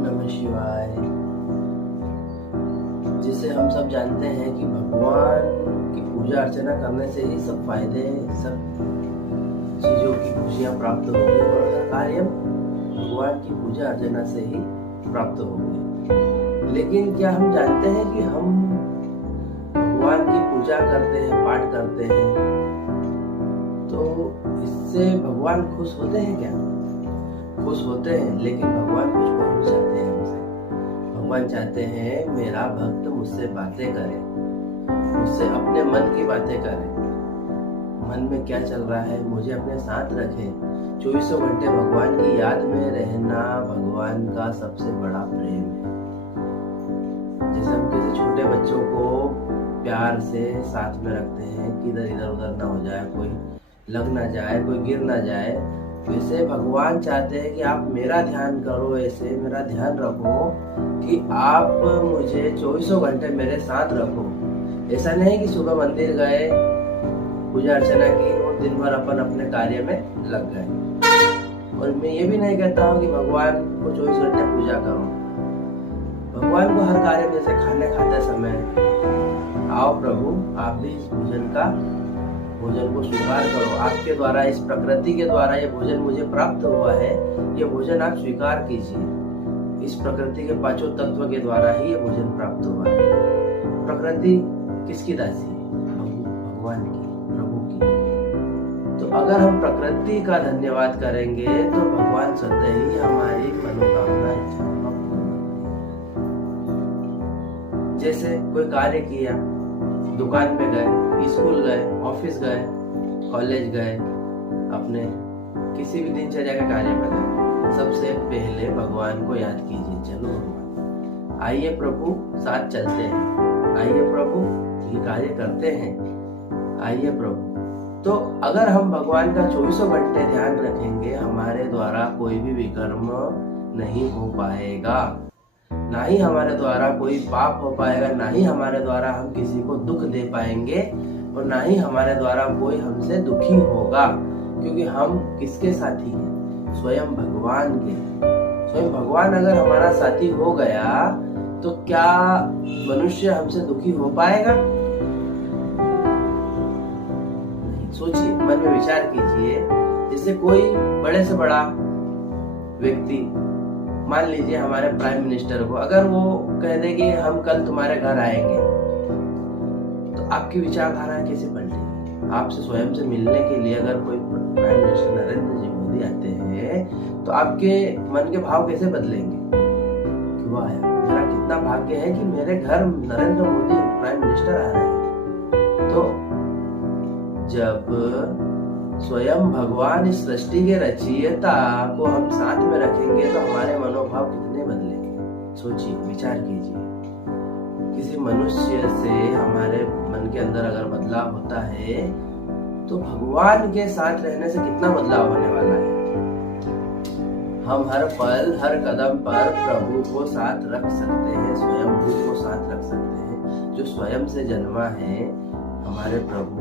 नमः शिवाय। जिसे हम सब जानते हैं कि भगवान की पूजा अर्चना करने से ही सब फायदे, सब चीजों की खुशियां प्राप्त होगी और हर कार्य भगवान की पूजा अर्चना से ही प्राप्त होगी। लेकिन क्या हम जानते हैं कि हम भगवान की पूजा करते हैं, पाठ करते हैं, तो इससे भगवान खुश होते हैं क्या? खुश होते हैं, लेकिन भगवान कुछ और भी चाहते हैं हमसे। भगवान चाहते हैं मेरा भक्त मुझसे बातें करे, मुझसे अपने मन की बातें करे, मन में क्या चल रहा है मुझे अपने साथ रखे। 24 घंटे भगवान की याद में रहना भगवान का सबसे बड़ा प्रेम है। जैसे हम किसी छोटे बच्चों को प्यार से साथ में रखते हैं कि इधर इधर उधर ना हो जाए, कोई लग ना जाए, कोई गिर ना जाए, वैसे भगवान चाहते हैं कि आप मेरा ध्यान करो, ऐसे मेरा ध्यान रखो कि आप मुझे 24 घंटे मेरे साथ रखो। ऐसा नहीं कि सुबह मंदिर गए, पूजा अर्चना की और दिन भर अपन अपने कार्य में लग गए। और मैं ये भी नहीं कहता हूँ कि भगवान को 24 घंटे पूजा करो। भगवान को हर कार्य में, जैसे खाने खाते समय आओ प्रभु आप भी इस भोजन को स्वीकार करो, आपके द्वारा, इस प्रकृति के द्वारा ये भोजन मुझे प्राप्त हुआ है, ये भोजन आप स्वीकार कीजिए। इस प्रकृति के पांचों तत्व के द्वारा ही ये भोजन प्राप्त हुआ है। प्रकृति किसकी दासी है? भगवान की, प्रभु की। तो अगर हम प्रकृति का धन्यवाद करेंगे तो भगवान स्वतः ही हमारी मनोकामना इच्छाओं का पूर्ण। जैसे कोई कार्य किया, दुकान पे गए, स्कूल गए, ऑफिस गए, कॉलेज गए, अपने किसी भी दिनचर्या के कार्य में गए, सबसे पहले भगवान को याद कीजिए। चलो भगवान आइए प्रभु साथ चलते हैं, आइए प्रभु ये कार्य करते हैं, आइए प्रभु। तो अगर हम भगवान का 24 घंटे ध्यान रखेंगे, हमारे द्वारा कोई भी विकर्म नहीं हो पाएगा, ना ही हमारे द्वारा कोई पाप हो पाएगा, ना ही हमारे द्वारा हम किसी को दुख दे पाएंगे और ना ही हमारे द्वारा कोई हमसे दुखी होगा। क्योंकि हम किसके साथी हैं? स्वयं भगवान के। स्वयं भगवान अगर हमारा साथी हो गया तो क्या मनुष्य हमसे दुखी हो पाएगा? नहीं। सोचिए, मन में विचार कीजिए। जैसे कोई बड़े से बड़ा व्यक्ति, मान लीजिए हमारे प्राइम मिनिस्टर को, अगर वो कह दे कि हम कल तुम्हारे घर आएंगे, तो आपकी विचारधारा कैसे पलटेगी? आपसे स्वयं से मिलने के लिए अगर कोई प्राइम मिनिस्टर नरेंद्र जी मोदी आते हैं तो आपके मन के भाव कैसे बदलेंगे कि वाह यार, मेरा कितना भाग्य है कि मेरे घर नरेंद्र मोदी प्राइम मिनिस्टर आ रहे हैं। तो जब स्वयं भगवान इस सृष्टि के रचयिता को हम साथ में रखेंगे तो हमारे मनोभाव कितने बदलेंगे? सोचिए, विचार कीजिए। किसी मनुष्य से हमारे मन के अंदर अगर बदलाव होता है तो भगवान के साथ रहने से कितना बदलाव होने वाला है। हम हर पल, हर कदम पर प्रभु को साथ रख सकते हैं, स्वयं को साथ रख सकते हैं। जो स्वयं से जन्मा है, हमारे प्रभु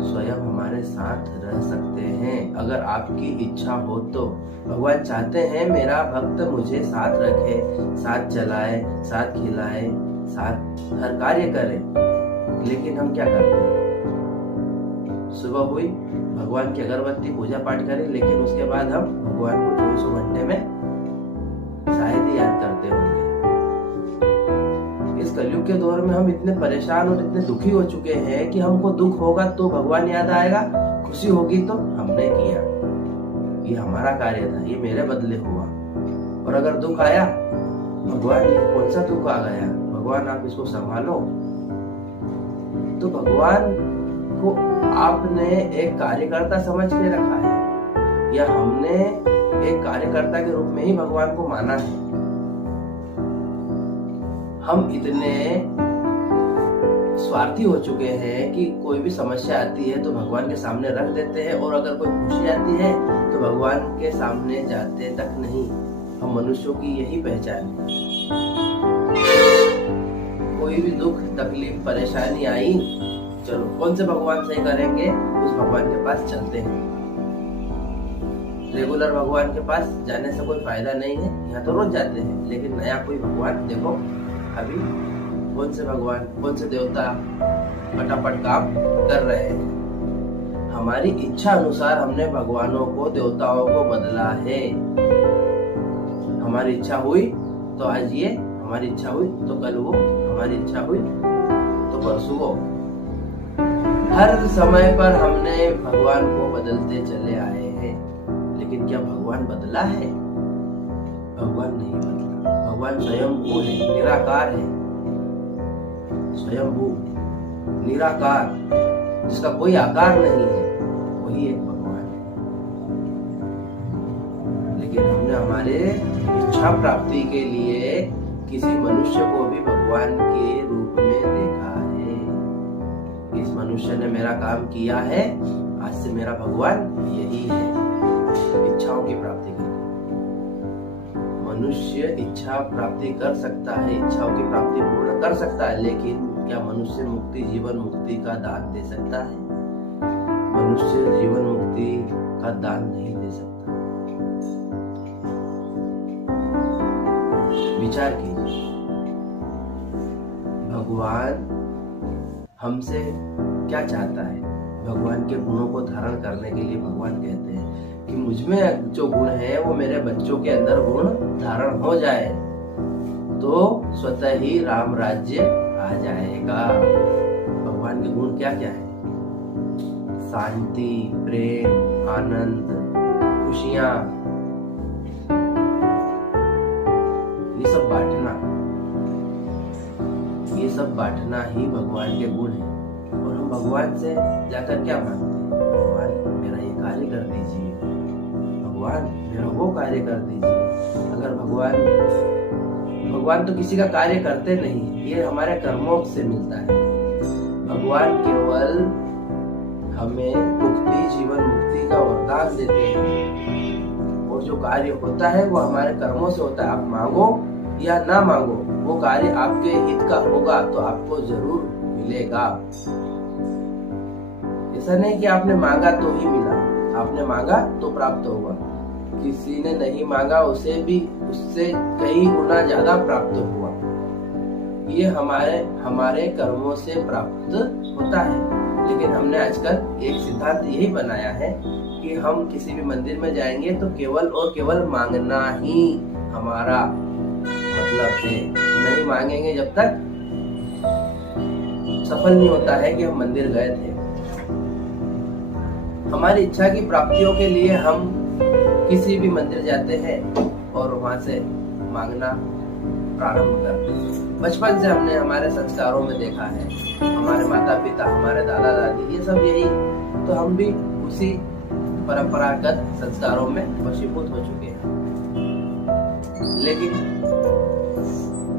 स्वयं हमारे साथ रह सकते हैं अगर आपकी इच्छा हो तो। भगवान चाहते हैं मेरा भक्त मुझे साथ रखे, साथ चलाए, साथ खिलाए, साथ हर कार्य करे। लेकिन हम क्या करते हैं? सुबह हुई, भगवान की अगरबत्ती पूजा पाठ करें, लेकिन उसके बाद हम भगवान को 24 घंटे में शायद ही याद करते होंगे। इस कलयुग के दौर में हम इतने परेशान और इतने दुखी हो चुके हैं कि हमको दुख होगा तो भगवान याद आएगा, खुशी होगी तो हमने किया, ये हमारा कार्य था, ये मेरे बदले हुआ। और अगर दुख आया, भगवान ये कौन सा दुख आ गया, भगवान आप इसको संभालो। तो भगवान को आपने एक कार्यकर्ता समझ के रखा है या हमने एक कार्यकर्ता के रूप में ही भगवान को माना है? हम इतने स्वार्थी हो चुके हैं कि कोई भी समस्या आती है तो भगवान के सामने रख देते हैं, और अगर कोई खुशी आती है तो भगवान के सामने जाते तक नहीं। हम मनुष्यों की यही पहचान है। कोई भी दुख, तकलीफ, परेशानी आई, चलो कौन से भगवान से करेंगे, उस भगवान के पास चलते हैं। रेगुलर भगवान के पास जाने से कोई फायदा नहीं है। यहाँ तो रोज जाते हैं, लेकिन नया कोई भगवान देखो अभी कौन से भगवान कौन से देवता फटाफट काम कर रहे हैं। हमारी इच्छा अनुसार हमने भगवानों को देवताओं को बदला है। हमारी इच्छा हुई तो आज ये, हमारी इच्छा हुई तो कल वो, हमारी इच्छा हुई तो परसों वो। हर समय पर हमने भगवान को बदलते चले आए हैं, लेकिन क्या भगवान बदला है? भगवान नहीं बदला। भगवान स्वयंभू है, निराकार है। स्वयंभू निराकार, जिसका कोई आकार नहीं है, वही एक भगवान है। लेकिन हमने हमारे इच्छा प्राप्ति के लिए किसी मनुष्य को भी भगवान के रूप में देखा है। इस मनुष्य ने मेरा काम किया है, आज से मेरा भगवान यही है। इच्छाओं की प्राप्ति कर, मनुष्य इच्छा प्राप्ति कर सकता है, इच्छाओं की प्राप्ति पूर्ण कर सकता है, लेकिन क्या मनुष्य मुक्ति, जीवन मुक्ति का दान दे सकता है? मनुष्य जीवन मुक्ति का दान नहीं दे सकता। विचार कीजिए, भगवान हमसे क्या चाहता है? भगवान के गुणों को धारण करने के लिए भगवान कहते हैं कि मुझ में जो गुण है वो मेरे बच्चों के अंदर गुण धारण हो जाए तो स्वतः ही राम राज्य आ जाएगा। भगवान के गुण क्या क्या है? शांति, प्रेम, आनंद, खुशियां, ये सब बांटना, ये सब बांटना ही भगवान के गुण है। और हम भगवान से जाकर क्या मांगते हैं? भगवान मेरा ये कार्य कर दीजिए, भगवान मेरा वो कार्य कर दीजिए। अगर भगवान तो किसी का कार्य करते नहीं, ये हमारे कर्मों से मिलता है। भगवान केवल हमें मुक्ति, जीवन मुक्ति का वरदान देते हैं, और जो कार्य होता है वो हमारे कर्मों से होता है। आप मांगो या ना मांगो, वो कार्य आपके हित का होगा तो आपको जरूर मिलेगा। ऐसा नहीं कि आपने मांगा तो ही मिला, आपने मांगा तो प्राप्त होगा। किसी ने नहीं मांगा, उसे भी उससे कई गुना ज्यादा प्राप्त हुआ। ये हमारे कर्मों से प्राप्त होता है। लेकिन हमने आजकल एक सिद्धांत यही बनाया है कि हम किसी भी मंदिर में जाएंगे तो केवल और केवल मांगना ही हमारा मतलब है। नहीं मांगेंगे जब तक सफल नहीं होता है कि हम मंदिर गए थे। हमारी इच्छा की प्राप्तियों के लिए हम किसी भी मंदिर जाते हैं और वहां से मांगना प्रारंभ करते हैं। बचपन से हमने हमारे संस्कारों में देखा है, हमारे माता पिता, हमारे दादा दादी, ये सब यही, तो हम भी उसी परंपरागत संस्कारों में वशीभूत हो चुके हैं। लेकिन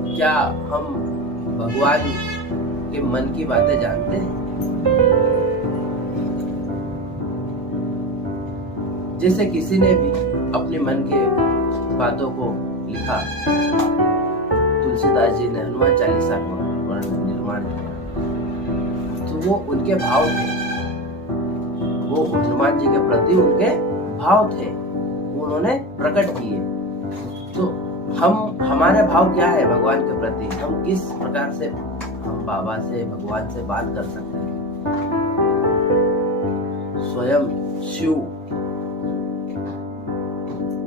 क्या हम भगवान के मन की बातें जानते हैं? जैसे किसी ने भी अपने मन के बातों को लिखा, तुलसीदास जी ने हनुमान चालीसा का निर्माण किया, तो वो उनके भाव थे, वो हनुमान जी के प्रति उनके भाव थे, उन्होंने प्रकट किए। तो हमारे भाव क्या है भगवान के प्रति? हम किस प्रकार से हम बाबा से, भगवान से बात कर सकते हैं? स्वयं शिव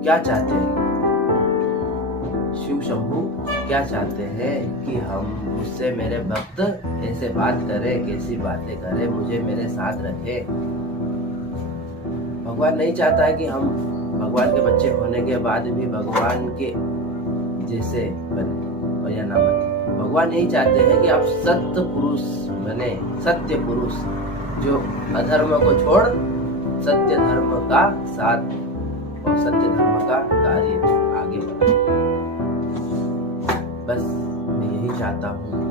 क्या चाहते हैं? शिव शंभू क्या चाहते हैं कि हम मुझसे, मेरे भक्त ऐसे बात करे, कैसी बातें करे, मुझे मेरे साथ रखे। भगवान नहीं चाहता है कि हम भगवान के बच्चे होने के बाद भी भगवान के जैसे बने और या ना बने। भगवान यही चाहते हैं कि आप सत्य पुरुष बने, सत्य पुरुष जो अधर्म को छोड़ सत्य धर्म का साथ और सत्य धर्म का कार्य आगे बढ़े। बस मैं यही चाहता हूँ